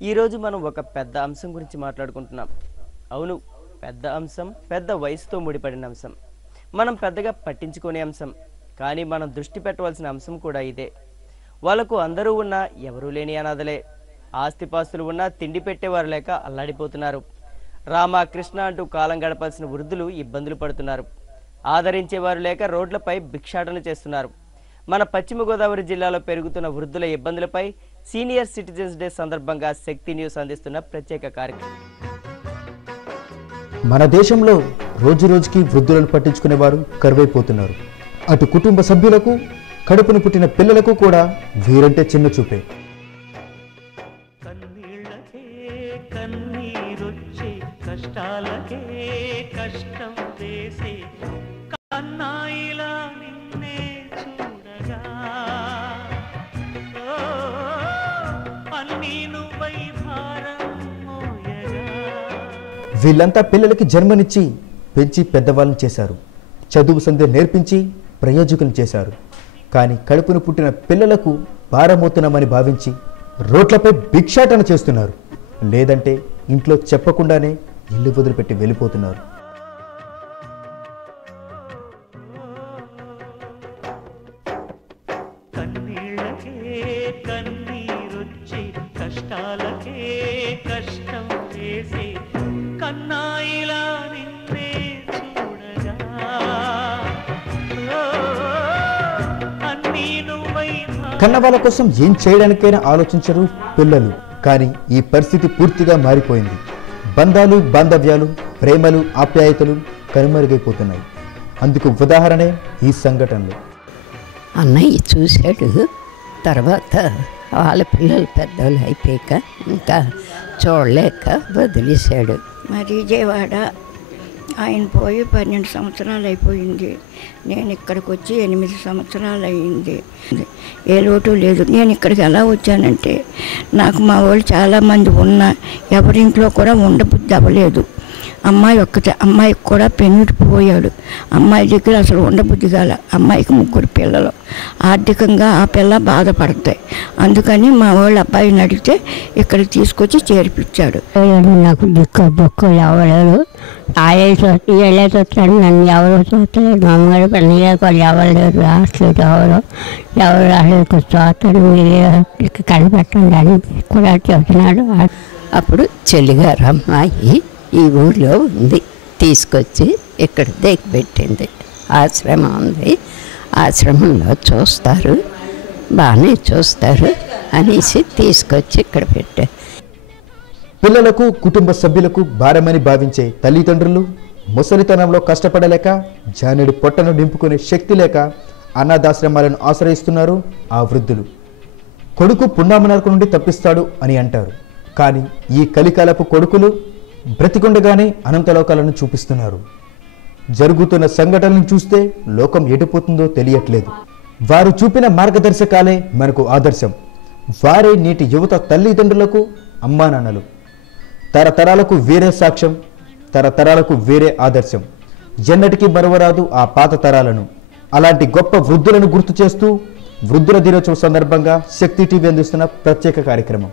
ఈరోజు మనం ఒక పెద్ద అంశం గురించి మాట్లాడుకుంటున్నాం. అవును, పెద్ద అంశం, పెద్ద వయసుతో ముడిపడిన అంశం, మనం పెద్దగా పట్టించుకునే అంశం. కానీ మనం దృష్టి పెట్టవలసిన అంశం కూడా ఇదే. వాళ్ళకు అందరూ ఉన్నా ఎవరూ లేని అనాథలే. ఆస్తిపాస్తులు ఉన్నా తిండి పెట్టేవారు లేక అల్లాడిపోతున్నారు. రామ కృష్ణ అంటూ కాలం గడపాల్సిన వృద్ధులు ఇబ్బందులు పడుతున్నారు. ఆదరించేవారు లేక రోడ్లపై భిక్షాటన చేస్తున్నారు. మన పశ్చిమ గోదావరి జిల్లాలో పెరుగుతున్న వృద్ధుల ఇబ్బందులపై సీనియర్ సిటిజన్స్ డే సందర్భంగా శక్తి న్యూస్ అందిస్తున్న ప్రత్యేక కార్యక్రమం. మన దేశంలో రోజు రోజుకి వృద్ధులను పట్టించుకునేవారు కరువైపోతున్నారు. అటు కుటుంబ సభ్యులకు, కడుపును పుట్టిన పిల్లలకు కూడా వీరంటే చిన్న చూపే. వీళ్ళంతా పిల్లలకి జన్మనిచ్చి పెంచి పెద్దవాళ్ళని చేశారు. చదువు సంధ్య నేర్పించి ప్రయోజకులు చేశారు. కానీ కడుపును పుట్టిన పిల్లలకు భారమవుతున్నామని భావించి రోడ్లపై భిక్షాటన చేస్తున్నారు. లేదంటే ఇంట్లో చెప్పకుండానే ఇల్లు వదిలిపెట్టి వెళ్ళిపోతున్నారు. కన్నవాళ్ళ కోసం ఏం చేయడానికైనా ఆలోచించరు పిల్లలు. కానీ ఈ పరిస్థితి పూర్తిగా మారిపోయింది. బంధాలు, బాంధవ్యాలు, ప్రేమలు, ఆప్యాయతలు కనుమరుగైపోతున్నాయి. అందుకు ఉదాహరణే ఈ సంఘటనలు. అన్నయ్య చూశాడు. తర్వాత వాళ్ళ పిల్లలు పెద్దలు అయిపోయాక ఇంకా చూడలేక వదిలేశాడు. మరి విజయవాడ ఆయన పోయి 12 సంవత్సరాలు అయిపోయింది. నేను ఇక్కడికి వచ్చి 8 సంవత్సరాలు అయ్యింది. ఏ లోటు లేదు. నేను ఇక్కడికి ఎలా వచ్చానంటే నాకు మా వాళ్ళు చాలామంది ఉన్నా ఎవరింట్లో కూడా ఉండబుద్ధి అవ్వలేదు. అమ్మాయి ఒక్కతే. అమ్మాయికి కూడా పెళ్ళికి పోయాడు. అమ్మాయి దగ్గర అసలు ఉండబుద్ధి కాల. అమ్మాయికి 3 పిల్లలు. ఆర్థికంగా ఆ పిల్ల బాధపడతాయి. అందుకని మా వాళ్ళు అబ్బాయిని అడిగితే ఇక్కడికి తీసుకొచ్చి చేర్పించాడు. నాకు దిక్కు బొక్కు ఎవరు వీళ్ళే చూస్తాడు. నన్ను ఎవరు చూస్తలేదు. మా అమ్మగారు పెళ్ళి కూడా ఎవరు లేరు. రాష్ట్రం ఎవరు రాలేదు. చూస్తాడు. మీరు కనిపెట్టండి అని కూడా చెబుతున్నాడు. అప్పుడు చెల్లిగారు అమ్మాయి ఈ ఊళ్ళో ఉంది. తీసుకొచ్చి ఇక్కడ దిగి పెట్టింది. ఆశ్రమం ఉంది. ఆశ్రమంలో చూస్తారు, బాగానే చూస్తారు అనేసి తీసుకొచ్చి ఇక్కడ పెట్టారు. పిల్లలకు, కుటుంబ సభ్యులకు భారమని భావించే తల్లిదండ్రులు ముసలితనంలో కష్టపడలేక, జానెడు పొట్టను నింపుకునే శక్తి లేక అనాథాశ్రమాలను ఆశ్రయిస్తున్నారు ఆ వృద్ధులు. కొడుకు పున్నామనర్కు నుండి తప్పిస్తాడు అని అంటారు. కానీ ఈ కలికాలపు కొడుకులు బ్రతికుండగానే అనంతలోకాలను చూపిస్తున్నారు. జరుగుతున్న సంఘటనలను చూస్తే లోకం ఎటుపోతుందో తెలియట్లేదు. వారు చూపిన మార్గదర్శకాలే మనకు ఆదర్శం. వారే నేటి యువత తల్లిదండ్రులకు అమ్మా నాన్నలు. తరతరాలకు వేరే సాక్ష్యం, తరతరాలకు వేరే ఆదర్శం. ఎన్నటికీ మరువరాదు ఆ పాత తరాలను. అలాంటి గొప్ప వృద్ధులను గుర్తు చేస్తూ వృద్ధుల దినోత్సవం సందర్భంగా శక్తి టీవీ అందిస్తున్న ప్రత్యేక కార్యక్రమం.